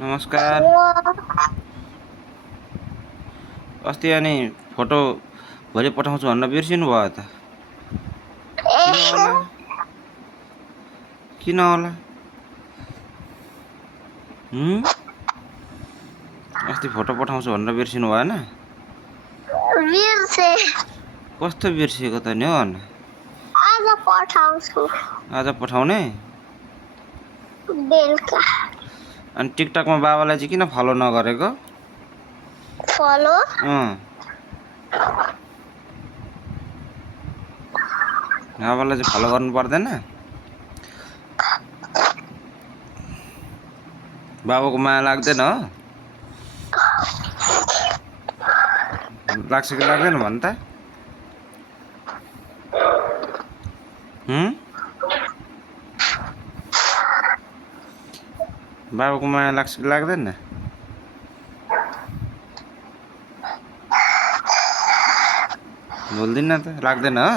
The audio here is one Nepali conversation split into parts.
नमस्कार। अस्ति अनि फोटो भोलि पठाउँछु भन्न बिर्सिनु भयो त। किन होला? किन होला? अस्ति फोटो पठाउँछु भनेर बिर्सिनु भएन? बिर्से। कस्तो बिर्सिएको त नि हो? आज पठाउँछु। आज पठाउने? बेलुका। अनि टिकटकमा बाबालाई चाहिँ किन फलो नगरेको? फलो? बाबालाई चाहिँ फलो गर्नु पर्दैन? बाबाको माया लाग्दैन हो? लाग्छ कि लाग्दैन भन् त? बाबाको माया लाग्छ कि लाग्दैन? बोल्दिन त, लाग्दैन हो?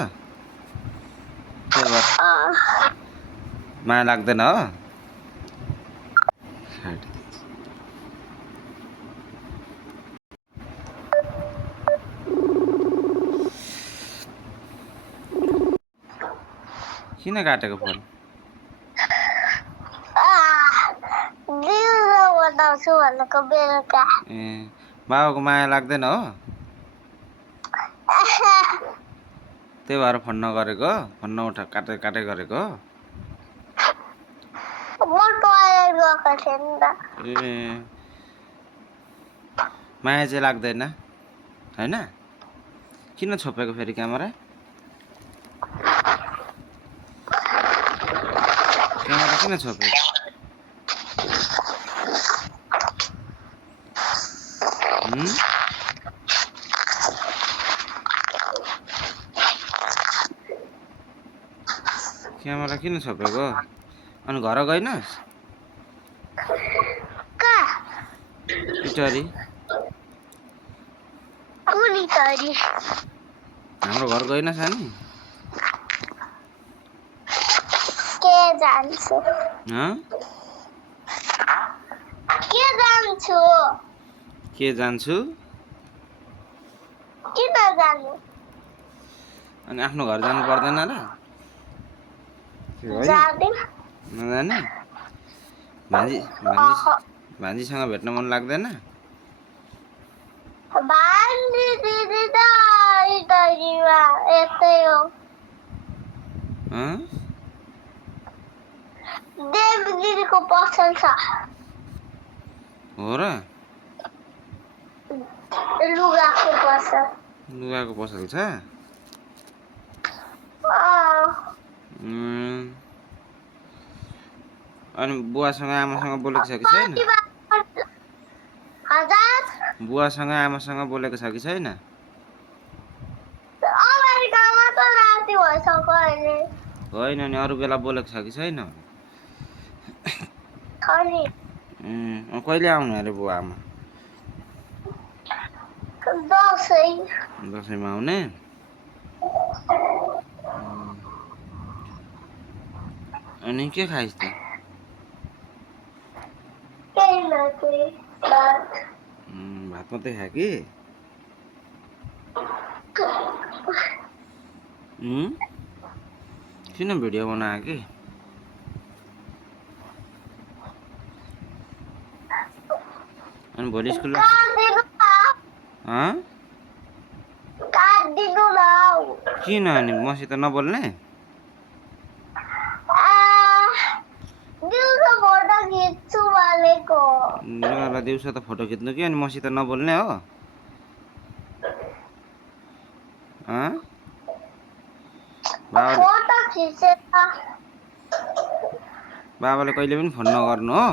माया लाग्दैन हो? किन काटेको फोन? बताउँछु भनेको बेलुका। ए बाबाको माया लाग्दैन हो? त्यही भएर फोन नगरेको? फोन नउठा काटे गरेको? म टोयलेट गएको थिएँ नि त। ए माया चाहिँ लाग्दैन हैन? किन छोपेको फेरि क्यामेरा? क्यामेरा किन छोपेको? क्यामेरा किन छोपेको? अनि घर गइनस्? इटरी हाम्रो घर गइनस् अनि? के जान्छु? के जान्छु? किन जानु? अनि आफ्नो घर जानु पर्दैन र? नजाने? भान्जीसँग भेट्न मन लाग्दैन? भान्जी दिदी त इटरीमा यतै हो। देव दिदीको पसल छ। हो र? लुगाको पसल। लुगाको पसल छ? अनि बुवासँग आमासँग बोलेको छ कि छैन? बुवासँग आमासँग बोलेको छ कि छैन? अमेरिकामा त राति भइसक्यो अहिले। होइन नि अरू बेला बोलेको छ कि छैन? कहिले आउनु अरे बुवा आमा? दसैँमा आउने? अनि के खाइस् त? भात मात्रै खा कि? किन भिडियो बनायो कि? अनि भोलि स्कुल किन अनि मसित नबोल्ने? दिउँसो त फोटो खिच्नु कि अनि मसित नबोल्ने हो? बाबाले कहिले पनि फोन नगर्नु हो?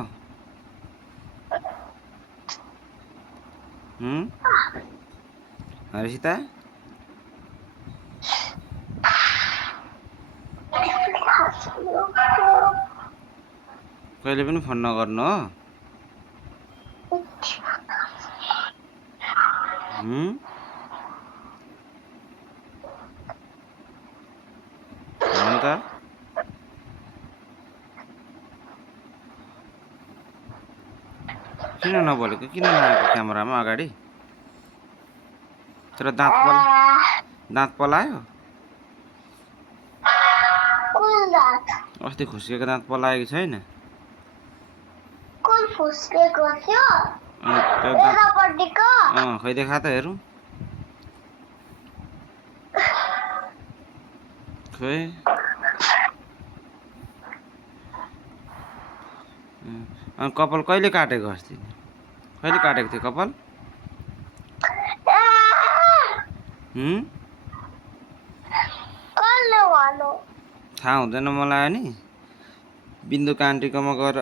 हरिसिता कहिले पनि फोन नगर्नु हो? अन्त किन नबोलेको किन नआएको क्यामेरामा अगाडि तर दाँत पलायो कुन दाँत अस्ति खुस्केको दाँत पलायो कि छैन कुन फुस्केको थियो अनि त्यो दाँत यतापट्टिको खै देखा त हेरौँ खै अनि कपाल कहिले काटेको अस्ति कहिले काटेको थियो कपाल कसले भन्नु थाहा हुँदैन मलाई नि बिन्दुका आन्टीकोमा गएर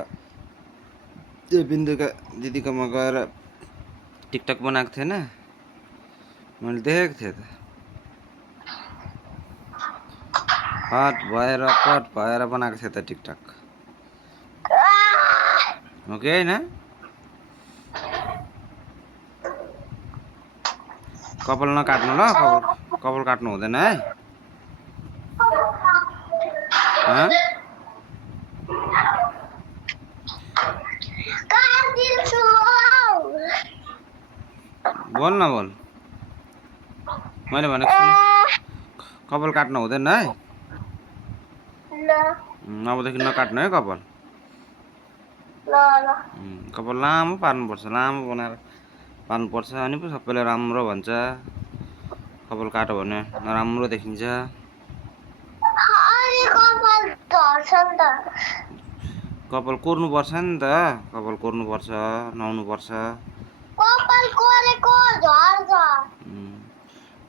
त्यो बिन्दुका दिदीकोमा गएर टिकटक बनाएको थिएन मैले देखेको थिएँ त हट भएर बनाएको थियो त टिकटक हो कि होइन कपाल नकाट्नु ल कपाल काट्नु हुँदैन है बोल न बोल मैले भनेको सुन कपाल काट्नु हुँदैन है अबदेखि नकाट्नु है कपाल कपाल लामो पार्नुपर्छ लामो बनाएर पार्नुपर्छ अनि पो सबैले राम्रो भन्छ कपाल काट्यो भने नराम्रो देखिन्छ कपाल कोर्नुपर्छ नि त कपाल कोर्नुपर्छ नुहाउनुपर्छ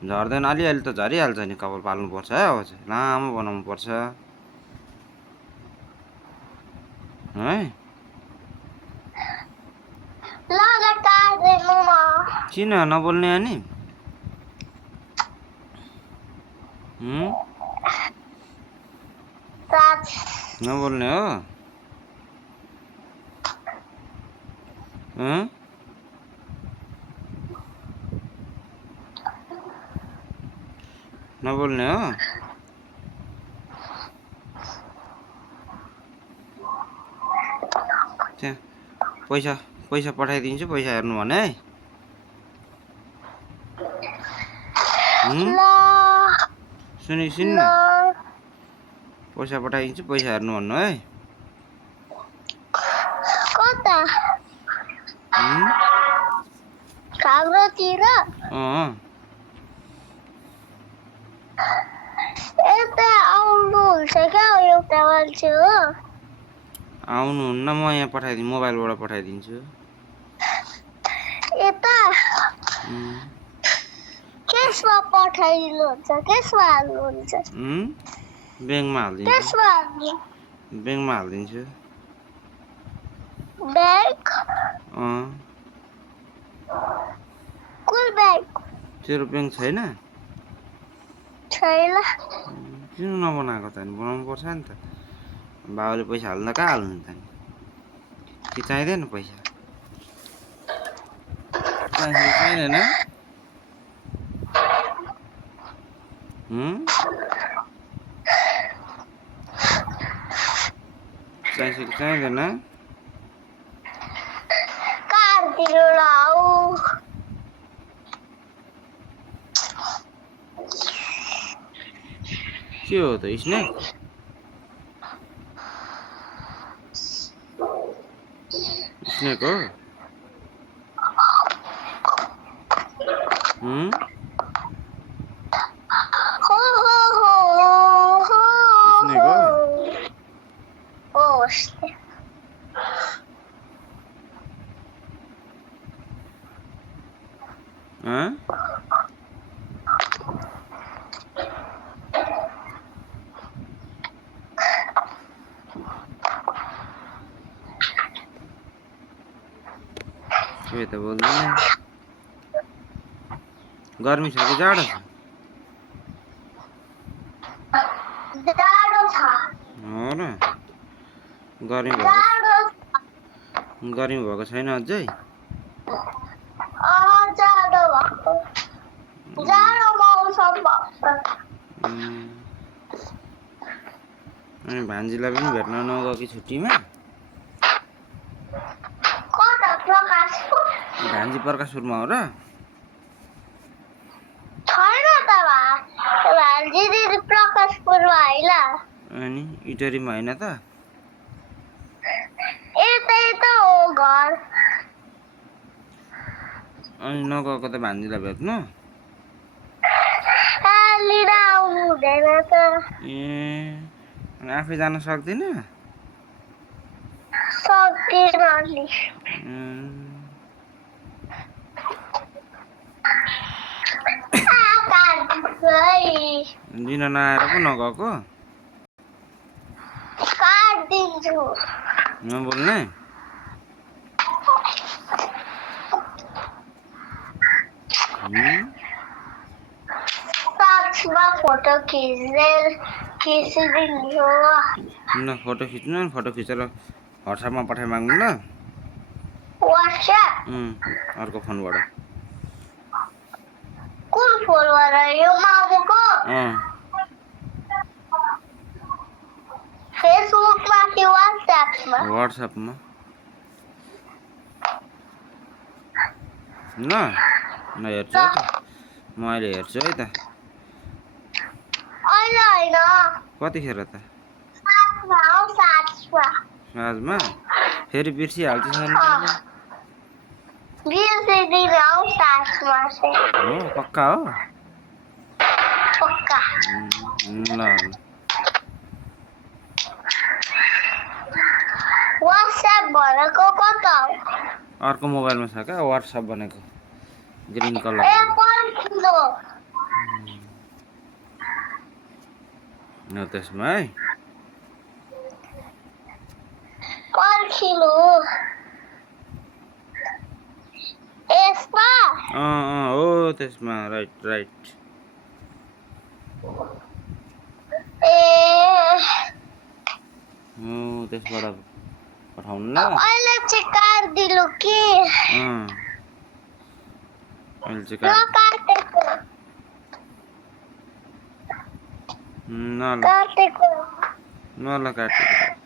झर्दैन अलिअलि त झरिहाल्छ नि कपाल पाल्नुपर्छ है अब चाहिँ लामो बनाउनु पर्छ है किन नबोल्ने अनि नबोल्ने हो नबोल्ने हो त्यहाँ पैसा पठाइदिन्छु पैसा हेर्नु भने है सुन्न पैसा पठाइदिन्छु पैसा हेर्नु भन्नु है काग्रोतिर यता आउनुहुन्छ क्या एउटा मान्छे हो आउनुहुन्न म यहाँ पठाइदिन्छु मोबाइलबाट पठाइदिन्छु यता केसमा पठाइदिनुहुन्छ केसमा हाल्नुहुन्छ ब्याङ्कमा हालिदिन्छु केसमा हाल्नु ब्याङ्कमा हालिदिन्छु ब्याङ्क कुन ब्याङ्क तेरो ब्याङ्क छैन छैन किन नबनाएको त नि बनाउनु पर्छ नि त बाबुले पैसा हाल्दा कहाँ हाल्नु त नि कि चाहिँदैन पैसा चाहिँदैन चाहिँदैन कारतिर लाऊ के हो त स्नेक स्नेक हो स्नेक हो के त बोल्दैन गर्मी छ कि जाडो छ हो र गर्मी भएको छैन अझै अनि भान्जीलाई पनि भेट्न नगयो कि छुट्टीमा प्रकाश भान्जी प्रकाशपुरमा हो र छैन त भान्जी दिदी प्रकाशपुरमा होइन अनि इटरीमा होइन त यतै त हो घर अनि नगएको त भान्जीलाई भेट्नु लिन आउनु हुँदैन त ए अनि आफै जान सक्दिनँ सक्दिन नि दिन नआएर पो नगएको काटिदिन्छु नबोल्ने साक्षमा फोटो खिचिदिन्छु ल फोटो खिच्नु फोटो खिचेर व्हाट्सएपमा पठाइ माग्नु ल व्हाट्सएप अर्को फोनबाट कुन फोनबाट यो मामुको फेसबुकमा कि व्हाट्सएपमा व्हाट्सएपमा ल म हेर्छु है त म अहिले हेर्छु है त अहिले होइन कतिखेर त साँझमा फेरि बिर्सिहाल्छु सर बिर्सिदिन हौ साथमा हो पक्का हो पक्का ल व्हाट्सएप भनेको कता हो अर्को मोबाइलमा छ क्या व्हाट्सएप भनेको ग्रिन कलर ए पर्खिनु न त्यसमा है पर्खिनु यसमा हो त्यसमा राइट राइट ए हो त्यसबाट पठाउनु ल अहिले चाहिँ काट्दिनु कि अहिले चाहिँ काटेको ल ल काटेको ल ल काटेको